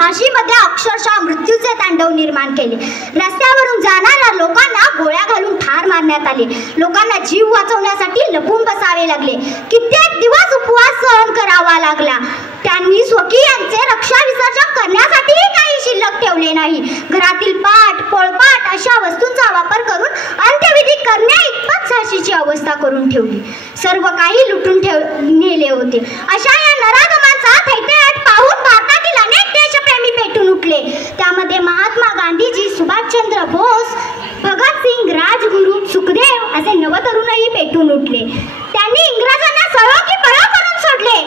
झाशीमध्ये अक्षरशः मृत्यूचे तांडव निर्माण केले. रस्त्यावरून जाणाऱ्या लोकांना गोळ्या घालून ठार मारण्यात आले. लोकांना जीव वाचवण्यासाठी लपून बसावे लागले. कित्येक दिवस उपवास सहन करावा लागला. त्यांनी स्वकीयांचे रक्षा विसर्जन करण्यासाठीही काही शिल्लक ठेवले नाही. घरातील पाट पोळपाट अशा वस्तूंचा वापर करून अंत्यविधी करण्या इतपत झाशीची अवस्था करून ठेवली. सर्व काही लुटून नेले होते. अशा या नराधमांचा थैथयाट पाहून भारतातील अनेक देशप्रेमी पेटून उठले. त्यामध्ये महात्मा गांधीजी, सुभाषचंद्र बोस, भगतसिंग, राजगुरू, सुखदेव असे नवतरुणही पेटून उठले. त्यांनी इंग्रजांना सळो की पळो करून सोडले.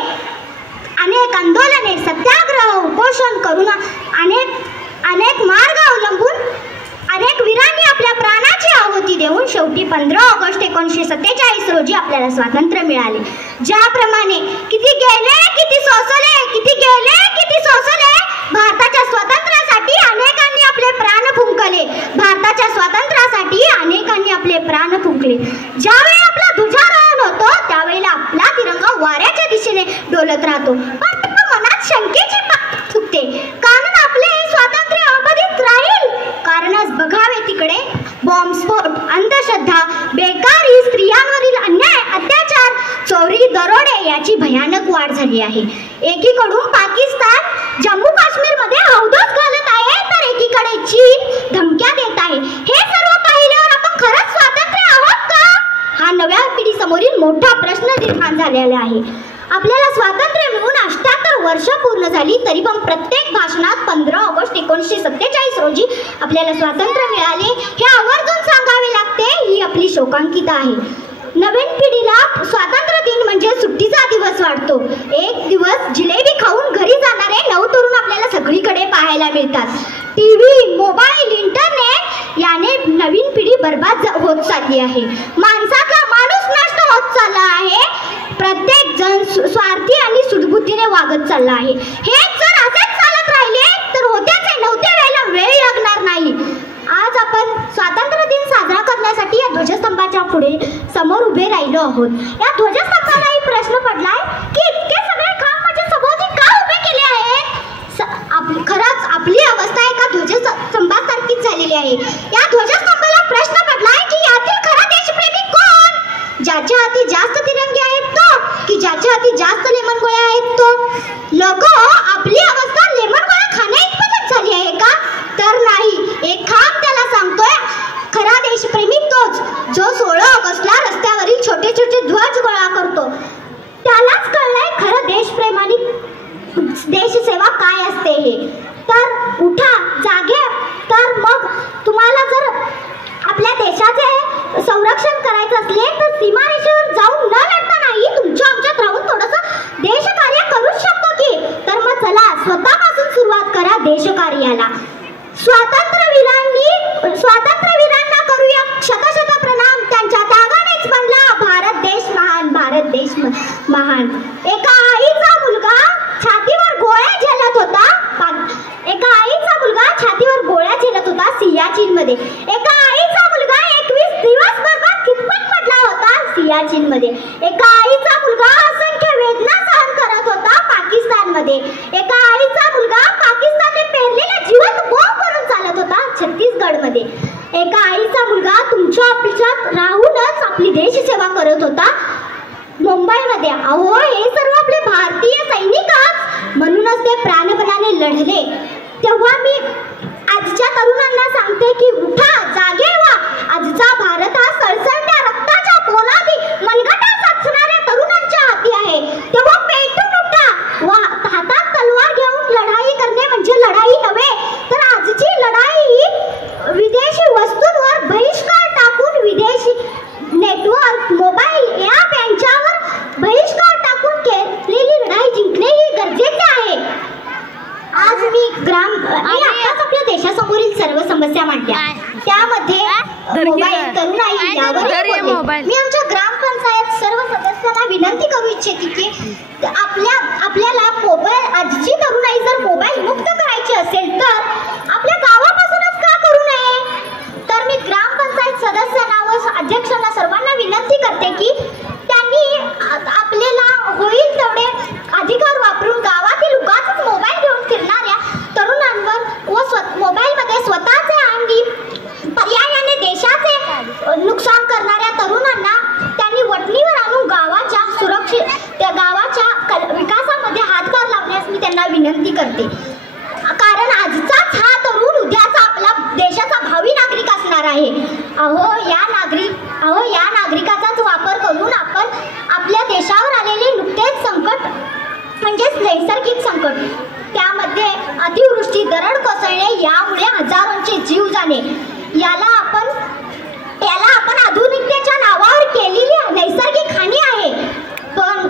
अनेक आंदोलने, सत्याग्रह, उपोषण करून अनेक मार्ग अवलंबून अनेक वीरांनी आपल्या प्राणाची आहुती देऊन शेवटी 15 ऑगस्ट 1947 रोजी आपल्याला स्वातंत्र्य मिळाले. ज्याप्रमाणे किती गेले किती सोसले, किती गेले किती सोसले, भारताच्या स्वातंत्र्यासाठी अनेकांनी आपले प्राण फुंकले. भारताच्या स्वातंत्र्यासाठी अनेकांनी आपले प्राण फुंकले. ज्यावेळी आपला ध्वजारोहण होतो त्यावेळेला आपला तिरंगा वाऱ्याच्या दिशेने डोलत राहतो. पण मनात शंकेची चुकते, कारण आपले स्वातंत्र्य अबाधित राहील. कारणच बघावे तिकडे बॉम्बस्फोट, अंधश्रद्धा, बेकारी, स्त्रियांवरील अन्याय, अत्याचार, चोरी, दरोडे याची भयानक वाढ झाली आहे. एकीकडून पाकिस्तान जम्मू काश्मीर मध्ये हौदोस घालत आहे, तर एकीकडे चीन धमक्या देत आहे. हे सर्व पाहिल्यावर आपण खरंच स्वातंत्र्य आहोत का, हा नव्या पिढीसमोरील मोठा प्रश्न निर्माण झालेला आहे. आपल्याला स्वातंत्र्य मिळून 78 वर्ष पूर्ण झाली, तरी पण प्रत्येक भाषणात 15 ऑगस्ट 1947 रोजी आपल्याला स्वातंत्र्य मिळाले हे आवर्जून सांगावे लागते. ही आपली शोकांकिता आहे. नवीन पिढीला स्वातंत्र्य दिन म्हणजे सुट्टीचा दिवस वाटतो. एक दिवस जिलेबी खाऊन घरी जाणारे नवतरुण आपल्याला सगळीकडे पाहायला मिळतात. टीव्ही, मोबाईल, इंटरनेट याने नवीन पिढी बर्बाद होत चालली आहे. माणसाचा माणूस नष्ट होत चालला आहे. प्रत्येक जण स्वार्थी आणि सुडबुद्धीने वागत चालला आहे. हे जर असेच चालत राहिले तर नव्हत्या वेळेला वेळ लागणार नाही. आज आपण स्वातंत्र्य दिन साजरा करण्यासाठी या ध्वजस्तंभाच्या पुढे समोर उभे राहिलो आहोत. या ध्वजस्तंभालाही प्रश्न पडलाय की इतके सगळे खांब म्हणजे सभोवती का उभे केले आहेत. खरंच आपली अवस्था एका ध्वजस्तंभासारखीच झालेली आहे. या ध्वजस्तंभाला प्रश्न पडलाय की यातील खरा देशप्रेमी कोण. ज्याच्या हाती जास्त तिरंगे आहेत तो, की ज्याच्या हाती जास्त लेमन गोळ्या आहेत तो. लोक आपली अवस्था लेमन गोळ्या खाण्या इतपतच झाली आहे का, तर नाही. एक खांब त्याला सांगतोय खरा देशप्रेमी तोच जो 16 ऑगस्टला रस्त्यावरील छोटे छोटे ध्वज गोळा करतो. त्यालाच कळलंय खरं देशप्रेम आणि देशसेवा काय असते हे. तर उठा, जागे. तर मग तुम्हाला जर आपल्या देशाचे संरक्षण करायचं असले तर सीमारेषेवर जाऊन न लढता नाही, तुमच्या आमच्यात राहून थोडंसं देशकार्य करूच शकतो की. तर मग चला स्वतःपासून सुरुवात करा देशकार्याला. स्वातंत्र्यवीरांना करूया शतशत प्रणाम. त्यांच्या त्यागानेच बनला भारत देश महान, भारत देश महान. एका आईचा मुलगा छातीवर गोळ्या झेलत होता. सियाचीन मध्ये. एका आईचा मुलगा 21 दिवस बर्बाद कितपत पडला होता सियाचीन मध्ये. एका आईचा मुलगा असंख्य वेदना सहन करत होता पाकिस्तान मध्ये. एका आईचा मुलगा पाकिस्तानने पेरलेल्या जिवंत बॉम्ब करून चालत होता छत्तीसगड मध्ये. एका आईचा मुलगा तुमच्या ऑफिसात राहूनच आपली देशसेवा करत होता मुंबईमध्ये. अहो, हे सर्व आपले भारतीय सैनिकच, म्हणूनच ते प्राणपणाने लढले. तेव्हा मी आजच्या तरुणांना सांगते की उठा, जागे व्हा. आजचा भारत हा सळसळत्या रक्ताच्या पोलादी मनगटात असणाऱ्या तरुणांच्या हाती आहे. तेव्हा पेटून उठा. हातात तलवार घेऊन लढाई करणे म्हणजे लढाई नव्हे, तर आजची लढाई ही विदेशी वस्तूंवर बहिष्कार टाकून, विदेशी नेटवर्क, मोबाईल ॲप यांच्यावर बहिष्कार टाकून केलेली लढाई जिंकणे ही गरजेचे आहे. आज मी आताच आपल्या देशासमोरील सर्व समस्या मांडल्या, त्यामध्ये मोबाईल, तरुणाई यावर मी आमच्या ग्रामपंचायत सर्व सदस्यांना विनंती करू इच्छिते की आपल्याला मोबाईल, आजची तरुणाई जर मोबाईल मुक्त करायची असेल तर आपल्या गावापासूनच का करू नये. तर मी ग्रामपंचायत सदस्यांना व अध्यक्षांना सर्वांना विनंती करते की त्यांनी आपल्याला होईल तेवढे अधिकार वापरून गावातील उगाच मोबाईल घेऊन फिरणाऱ्या तरुण करते, कारण आजचाच हा तरुण उद्याचा आपला देशाचा भावी नागरिक असणार आहे. अहो या नागरिकाचाच वापर करून आपण आपल्या देशावर आलेले नुकतेच संकट म्हणजेच नैसर्गिक संकट, त्यामध्ये अतिवृष्टी, दरड कोसळणे, यामुळे हजारोंचे जीव जाणे, याला आपण आधुनिकतेच्या नावावर केलेली नैसर्गिक हानी आहे. पण